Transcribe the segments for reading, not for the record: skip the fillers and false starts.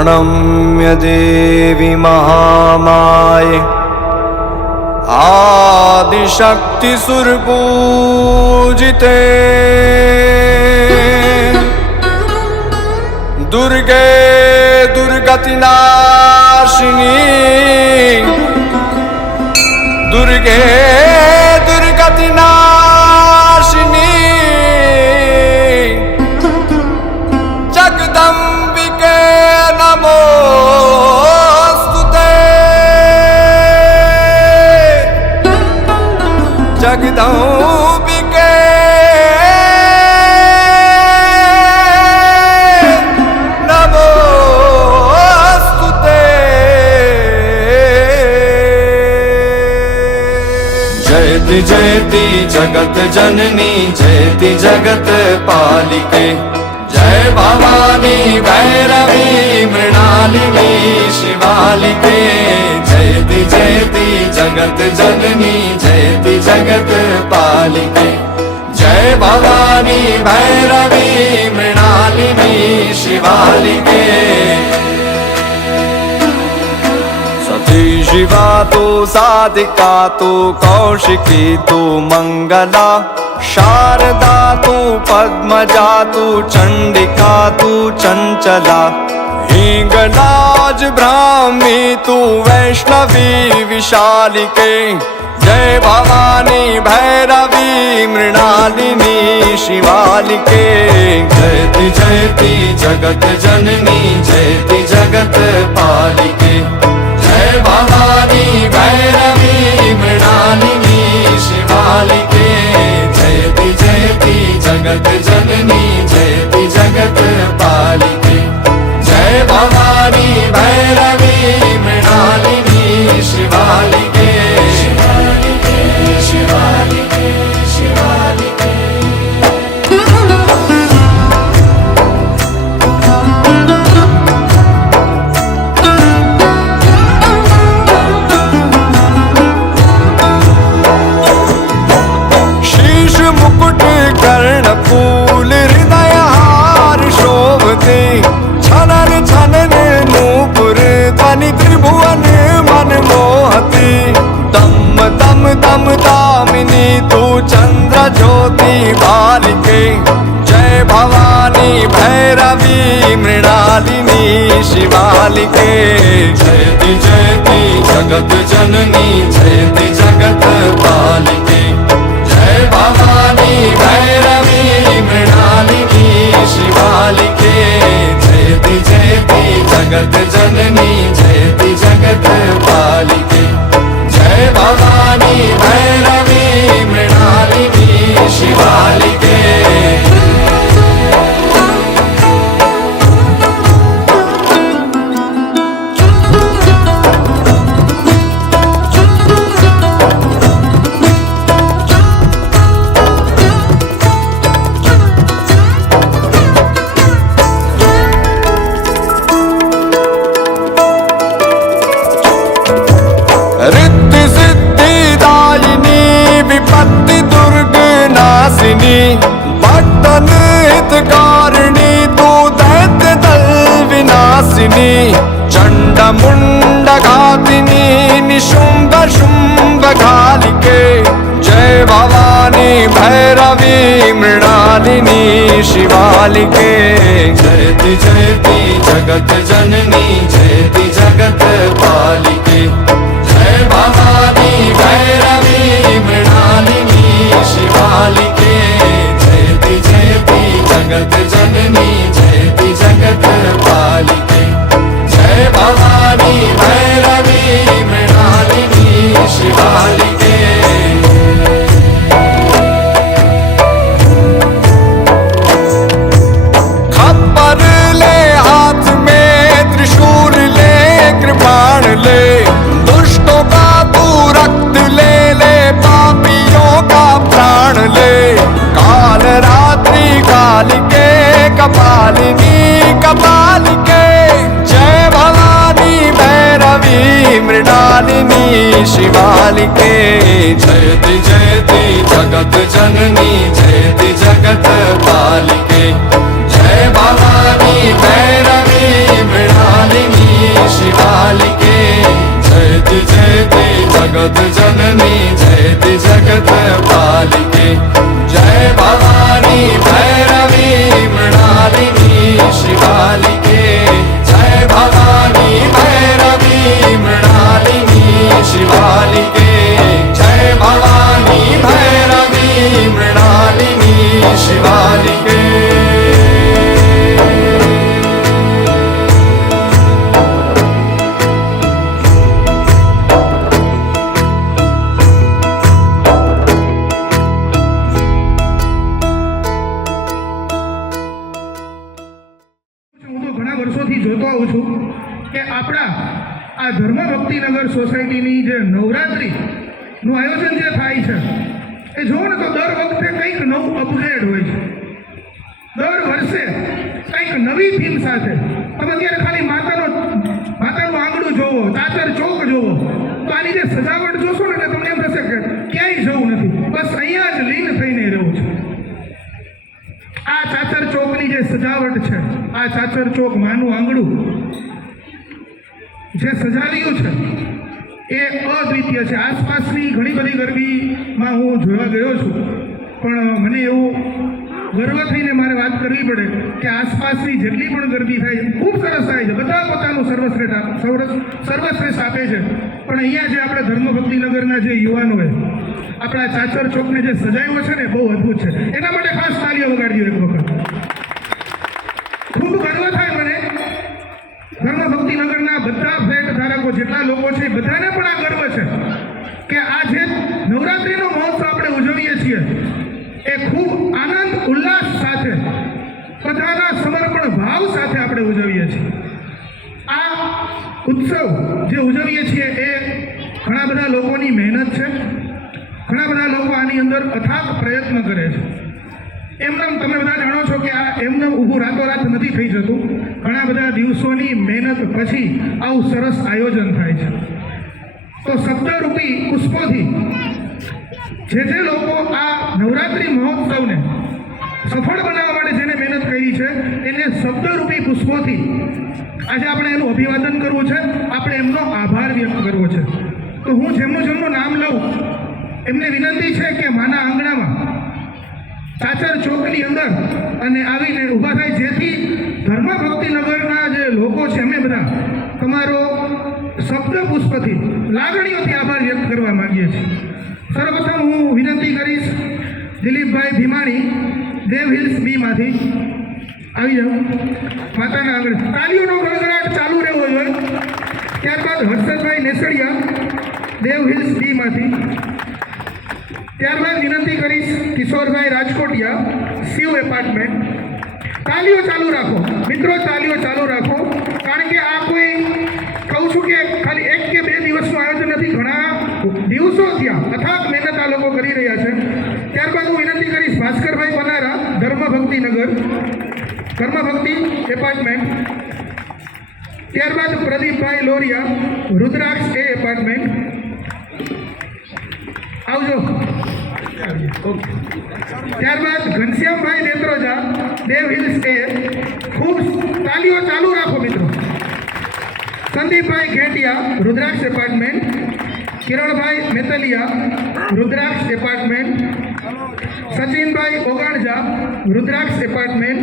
प्रणम्य देवी महामाये आदिशक्ति सुरपूजिते दुर्गे दुर्गतिनाशिनी दुर्गे दुर्गतिनाशिनी जगदम्बिके नमोस्तुते जगदम्बिके नमोस्तुते। जयति जयति जगत जननी जयति जगत पालिके जय भवानी भैरवी मृणालिनी शिवालिके जयति जयति जगत जननी जयति जगत पालिके जय भवानी भैरवी मृणालिनी शिवालिके। सती शिवा तु साधिका तु कौशिकी तु मंगला शारदा तु पद्मजा तु चंडिका तु चंचला हिंगलाज ब्राह्मी तु वैष्णवी विशालिके जय भवानी भैरवी मृणालिनी शिवालिके जयति जयति जगत जननी जयति जगत पालिके जय भवानी भैरवी मृणालिनी शिवालिके जयति जयति जगत जननी जयति जगत पालिके जय भवानी भैरवी मृणालिनी शिवालिके शिवालिके शिवालिके शिवालिके। शीश मुकुट कर्णफूल हृदय हार शोभते छनन छनन नूपुर ध्वनि त्रिभुवन मन मोहती दम दम दम दामिनी तू चंद्र ज्योति बालिके जय भवानी भैरवी मृणालिनी शिवालिके जयति जयति जगत जननी जयति जगत पालिके जय भवानी भैरवी मृणालिनी शिवालिके जयति जयति जगत जननी जयति जगत पालिके जय भवानी भैरवी मृणालिनी शिवालिके। रिद्धि सिद्धि दायिनी विपत्ति दुर्ग नासिनी भक्तन हितकारिणी तू दैत्य दल विनाशिनी चंड मुंड घातिनी निशुंभ शुंभ घालिके जय भवानी भैरवी मृणालिनी शिवालिके जयति जयति जगत जननी जयति जगत पालिके जय भवानी भैरवी मृणालिनी शिवालिके जयति जयति जगत जननी जयति जगत पालिके जय भवानी भैरवी मृणालिनी शिवालिके। खप्पर ले हाथ में त्रिशूल ले कृपाण ले दुष्टों का तू रक्त ले ले पापियों का प्राण ले काल रात्रि कालिके कपालिनी कपालिके जय भवानी भैरवी मृणालिनी शिवालिके जयति जयति जगत जननी जयति जगत पालिके जय भवानी भैरवी मृणालिनी जगत जननी जयति जगत पालिके जय भवानी भैरवी मृणालिनी शिवालिके जय भवानी भैरवी मृणालिनी शिवालिके जय भवानी भैरवी मृणालिनी शिवालिके ધર્મભક્તિનગર સોસાયટીની જે નવરાત્રિનું આયોજન જે થાય છે એ જોવો ને તો દર વખતે કંઈક નવું અપગ્રેડ હોય છે. દર વર્ષે કંઈક નવી થીમ સાથે. તમે અત્યારે ખાલી માતાનું આંગણું જોવો, ચાચર ચોક જોવો, તો આની જે સજાવટ જોશો ને એટલે તમને એમ થશે કે ક્યાંય જવું નથી, બસ અહીંયા જ લીન થઈને રહેવું છે. આ ચાચર ચોકની જે સજાવટ છે, આ ચાચર ચોક માનું આંગણું જે સજાવ્યું છે એ અદ્વિતીય છે. આસપાસની ઘણી બધી ગરબીમાં હું જોવા ગયો છું, પણ મને એવું ગર્વ થઈને મારે વાત કરવી પડે કે આસપાસની જેટલી પણ ગરબી થાય ખૂબ સરસ થાય છે, બધા પોતાનું સર્વશ્રેષ્ઠ આપે છે, પણ અહીંયા જે આપણે ધર્મભક્તિનગરના જે યુવાનોએ આપણા ચાચર ચોકને જે સજાવ્યો છે ને બહુ અદ્ભુત છે. એના માટે ખાસ તાલીઓ વગાડજો એક વખત. ખૂબ ગર્વ થાય મને. ધર્મભક્તિનગરના બધા ફ્લેટ ધારકો જેટલા લોકો છે બધાને પણ આ ગર્વ છે કે આ જે નવરાત્રિનો મહોત્સવ આપણે ઉજવીએ છીએ એ ખૂબ આનંદ ઉલ્લાસ સાથે બધાના સમર્પણ ભાવ સાથે આપણે ઉજવીએ છીએ. આ ઉત્સવ જે ઉજવીએ છીએ એ ઘણા બધા લોકોની મહેનત છે. ઘણા બધા લોકો આની અંદર અથાગ પ્રયત્ન કરે છે. એમને તમે બધા જાણો છો કે આ એમને ઊભું રાતોરાત નથી થઈ જતું. ઘણા બધા દિવસોની મહેનત પછી આવું સરસ આયોજન થાય છે. તો શબ્દરૂપી પુષ્પોથી જે લોકો આ નવરાત્રિ મહોત્સવને સફળ બનાવવા માટે જેને મહેનત કરી છે એને શબ્દરૂપી પુષ્પોથી આજે આપણે એનું અભિવાદન કરવું છે, આપણે એમનો આભાર વ્યક્ત કરવો છે. તો હું જેમનું નામ લઉં એમને વિનંતી છે કે માના આંગણામાં ચાચર ચોકની અંદર અને આવીને ઊભા થાય, જેથી ધર્મભક્તિનગરના જે લોકો છે અમે બધા તમારો શબ્દ પુષ્પથી લાગણીઓથી આભાર વ્યક્ત કરવા માંગીએ છીએ. સર્વપ્રથમ હું વિનંતી કરીશ દિલીપભાઈ ભીમાણી દેવ હિલ્સ બીમાંથી આવી જાઓ માતાના આગળ. તાલીઓનો ગણગડાટ ચાલુ રહેવો જોઈએ. ત્યારબાદ હર્ષદભાઈ નેસડિયા દેવ હિલ્સ બીમાંથી. ત્યારબાદ વિનંતી કરીશ કિશોરભાઈ રાજકોટિયા શિવ એપાર્ટમેન્ટ. તાલીઓ ચાલુ રાખો મિત્રો, તાલીઓ ચાલુ રાખો, કારણ કે આ કોઈ કહું છું કે ખાલી 1 કે 2 દિવસનું આયોજન નથી, ઘણા દિવસો ત્યાં અથાગ મહેનત આ લોકો કરી રહ્યા છે. ત્યારબાદ હું વિનંતી કરીશ ભાસ્કરભાઈ પનારા ધર્મભક્તિ એપાર્ટમેન્ટ. ત્યારબાદ પ્રદીપભાઈ લોરિયા રુદ્રાક્ષ એ એપાર્ટમેન્ટ. આવજો. ત્યારબાદ ઘનશ્યામભાઈ નેત્રોજા દેવ હિલ્સ એ. ખૂબ તાલીઓ ચાલુ રાખો મિત્રો. સંદીપભાઈ ઘેટિયા રુદ્રાક્ષ apartment. Kiranbhai મેતલિયા rudraksha apartment. સચિનભાઈ ઓગણજા rudraksha apartment.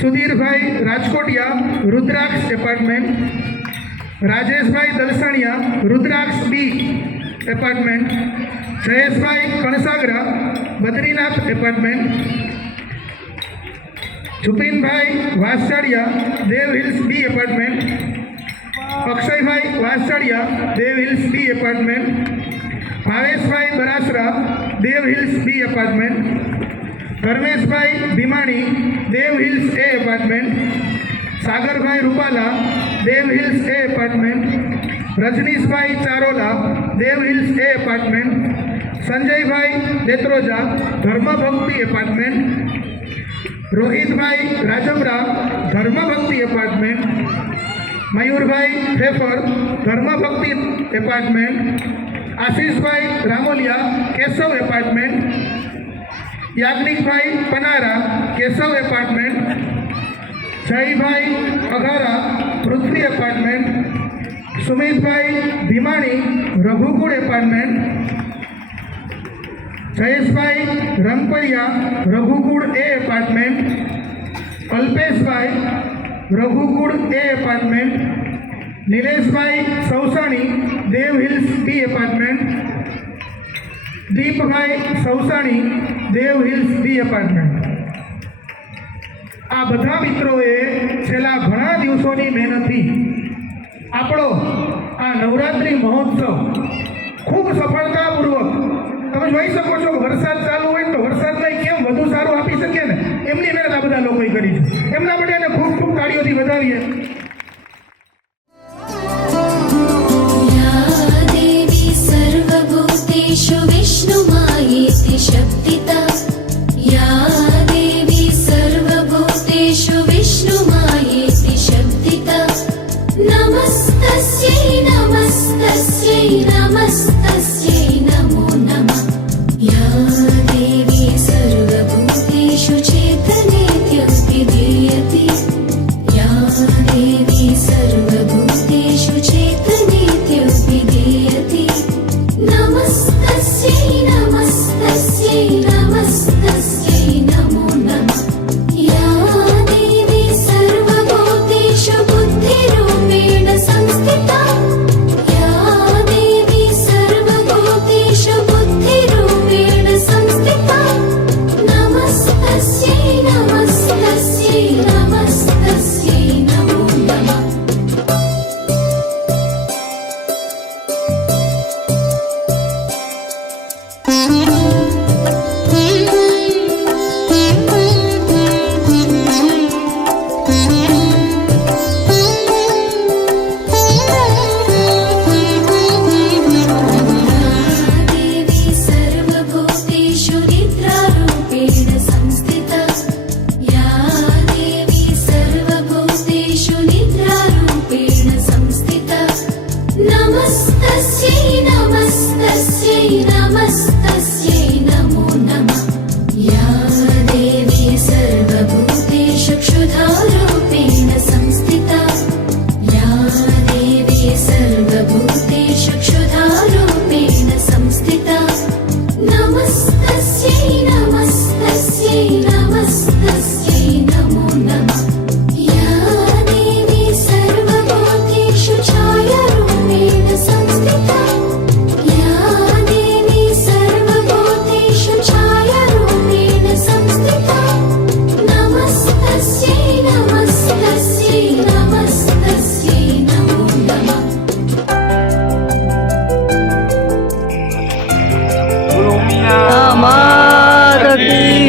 Sudhirbhai રાજકોટિયા rudraksha apartment. Rajeshbhai Dalsania rudraksha B apartment. Jayeshbhai Kansagara Badrinath apartment. જુપિનભાઈ વાસચાડિયા Dev Hills B apartment. Akshaybhai વાસચાડિયા Dev Hills B apartment. Bhaveshbhai Barasara Dev Hills B apartment. Dharmeshbhai Bhimani Dev hills A apartment. Sagarbhai Rupala Dev hills A apartment. રજનીશભાઈ ચારોલા Dev hills A apartment. Sanjaybhai Detroja ધર્મભક્તિ apartment. Rohitbhai રાજમરા ધર્મભક્તિ apartment. Mayurbhai Fefar Dharmabhakti apartment. Ashishbhai Ramoliya Keshav apartment. Yagnikbhai Panara Keshav apartment. Jaybhai Aghara Prithvi apartment. Sumitbhai Bhimani, Raghukul apartment. Jayeshbhai Rangpaiya, Raghukul A apartment. Alpeshbhai, Raghukul A apartment. Nileshbhai Sausani, Dev Hills B apartment. Deepbhai Sausani, Dev Hills B apartment. આ બધા મિત્રોએ છેલ્લા ઘણા દિવસોની મહેનતથી આપણો આ નવરાત્રિ મહોત્સવ ખૂબ સફળતાપૂર્વક, તમે જોઈ શકો છો વરસાદ ચાલુ હોય તો વરસાદને કેમ વધુ સારું આપી શકીએ ને એમની મહેનત આ બધા લોકોએ કરી છે. એમના માટે એને ખૂબ ખૂબ તાળીઓથી વધાવીએ. सर्वभूतेषु विष्णुमायेति शक्तिता. या देवी सर्वभूतेषु विष्णुमायेति शक्तिता. नमस्तस्यै नमस्तस्यै नमस्तस्यै नमो नमः. या देवी सर्वभूतेषु चेतनेत्यभिधीयते. या देवी सर्वभूतेषु चेतनेत्यभिधीयते. नमस्तस्यै नमस्तस्यै नमस्तस्यै नमो नमः. या देवी सर्वभूतेषु बुद्धिरूपेण संस्थिता. या देवी सर्वभूतेषु बुद्धिरूपेण संस्थिता. नमस्तस्यै नमस्तस्यै नमस्तस्यै नमो नमः. देवी सर्वभूतेषु निद्रारूपेण संस्थिता. या देवी सर्वभूतेषु निद्रारूपेण संस्थिता. नमस्तस्यै नमस्तस्यै नमस्तस्यै नमो नमः. या देवी सर्वभूतेषु क्षुधारूपेण संस्थिता. या देवी सर्वभूतेषु क्षुधारूपेण संस्थिता. नमस्तस्यै नमस्तस्यै नमस्तस्यै नमो नमः. या देवी सर्वभूतेषु छायारूपेण संस्थिता. या देवी सर्वभूतेषु छायारूपेण संस्थिता. नमस्तस्यै नमस्तस्यै नमस्तस्यै नमो नमः. બોલો મિયા અમાર કી